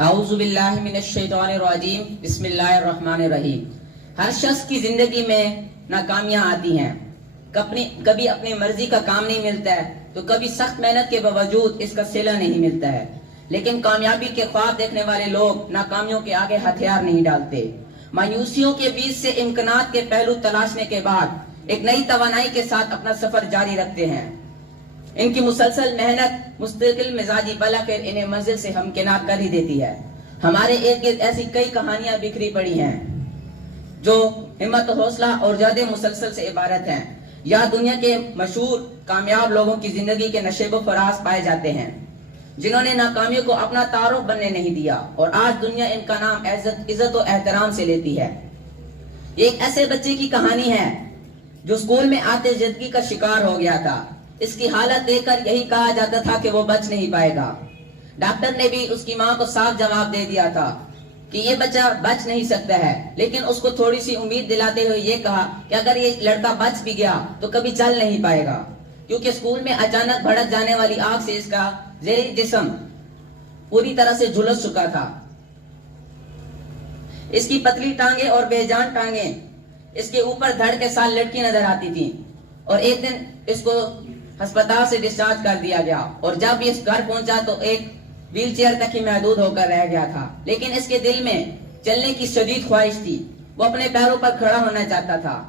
اعوذ باللہ من الشیطان الرجیم بسم اللہ الرحمن الرحیم۔ ہر شخص کی زندگی میں ناکامیاں آتی ہیں، کبھی اپنی مرضی کا کام نہیں ملتا ہے تو کبھی سخت محنت کے باوجود اس کا صلہ نہیں ملتا ہے، لیکن کامیابی کے خواب دیکھنے والے لوگ ناکامیوں کے آگے ہتھیار نہیں ڈالتے۔ مایوسیوں کے بیچ سے امکانات کے پہلو تلاشنے کے بعد ایک نئی توانائی کے ساتھ اپنا سفر جاری رکھتے ہیں۔ ان کی مسلسل محنت مستقل مزاجی بلاخر انہیں منزل سے ہمکنار کر ہی دیتی ہے۔ ہمارے ارد گرد ایسی کئی کہانیاں بکھری پڑی ہیں جو ہمت و حوصلہ اور جد مسلسل سے عبارت ہیں۔ یا دنیا کے مشہور کامیاب لوگوں کی زندگی کے نشیب و فراز پائے جاتے ہیں جنہوں نے ناکامیوں کو اپنا تعارف بننے نہیں دیا، اور آج دنیا ان کا نام عزت و احترام سے لیتی ہے۔ یہ ایک ایسے بچے کی کہانی ہے جو اسکول میں آتے زدگی کا شکار ہو گیا تھا۔ اس کی حالت دیکھ کر یہی کہا جاتا تھا کہ وہ بچ نہیں پائے گا۔ ڈاکٹر نے بھی اس کی ماں کو صاف جواب دے دیا تھا کہ یہ بچہ بچ نہیں سکتا ہے، لیکن اس کو تھوڑی سی امید دلاتے ہوئے یہ کہا کہ اگر یہ لڑکا بچ بھی گیا تو کبھی چل نہیں پائے گا، کیونکہ اسکول میں اچانک بھڑک جانے والی آگ سے اس کا ذہنی جسم پوری طرح سے جھلس چکا تھا۔ اس کی پتلی ٹانگیں اور بے جان ٹانگیں اس کے اوپر دھڑ کے ساتھ لٹکی نظر آتی تھی، اور ایک دن اس کو ہسپتال سے ڈسچارج کر دیا گیا، اور جب یہ گھر پہنچا تو ایک ویل چیئر تک ہی محدود ہو کر رہ گیا تھا، لیکن اس کے دل میں چلنے کی شدید خواہش تھی۔ وہ اپنے پیروں پر کھڑا ہونا چاہتا تھا،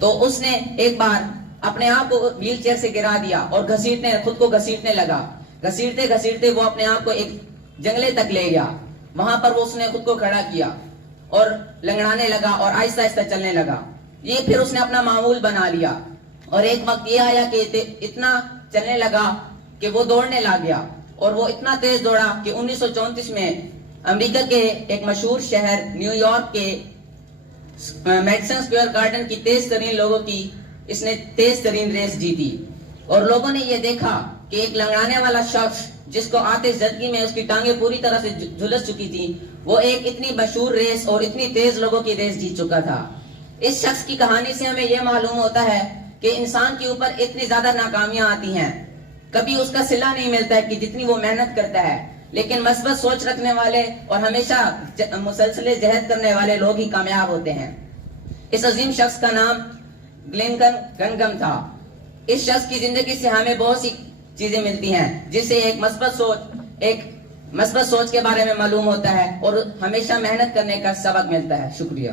تو اس نے ایک بار اپنے آپ کو ویل چیئر سے گرا دیا اور خود کو گھسیٹنے لگا۔ گھسیٹتے گھسیٹتے وہ اپنے آپ کو ایک جنگلے تک لے گیا۔ وہاں پر وہ اس نے خود کو کھڑا کیا اور لنگڑانے لگا اور آہستہ آہستہ چلنے لگا۔ یہ پھر اس نے اپنا معمول بنا لیا، اور ایک وقت یہ آیا کہ اتنا چلنے لگا کہ وہ دوڑنے لگ گیا، اور وہ اتنا تیز دوڑا کہ 1934 میں امریکہ کے ایک مشہور شہر نیو یارک کے میڈیسن اسکوائر گارڈن کی تیز ترین لوگوں کی اس نے تیز ترین ریس جیتی، اور لوگوں نے یہ دیکھا کہ ایک لنگڑانے والا شخص جس کو آتے زدگی میں اس کی ٹانگیں پوری طرح سے جھلس چکی تھی، وہ ایک اتنی مشہور ریس اور اتنی تیز لوگوں کی ریس جیت چکا تھا۔ اس شخص کی کہانی سے ہمیں یہ معلوم ہوتا ہے کہ انسان کے اوپر اتنی زیادہ ناکامیاں آتی ہیں، کبھی اس کا صلہ نہیں ملتا ہے کہ جتنی وہ محنت کرتا ہے، لیکن مثبت سوچ رکھنے والے اور ہمیشہ مسلسل جہد کرنے والے لوگ ہی کامیاب ہوتے ہیں۔ اس عظیم شخص کا نام گلینکن گنگم تھا۔ اس شخص کی زندگی سے ہمیں بہت سی چیزیں ملتی ہیں، جس سے ایک مثبت سوچ کے بارے میں معلوم ہوتا ہے اور ہمیشہ محنت کرنے کا سبق ملتا ہے۔ شکریہ۔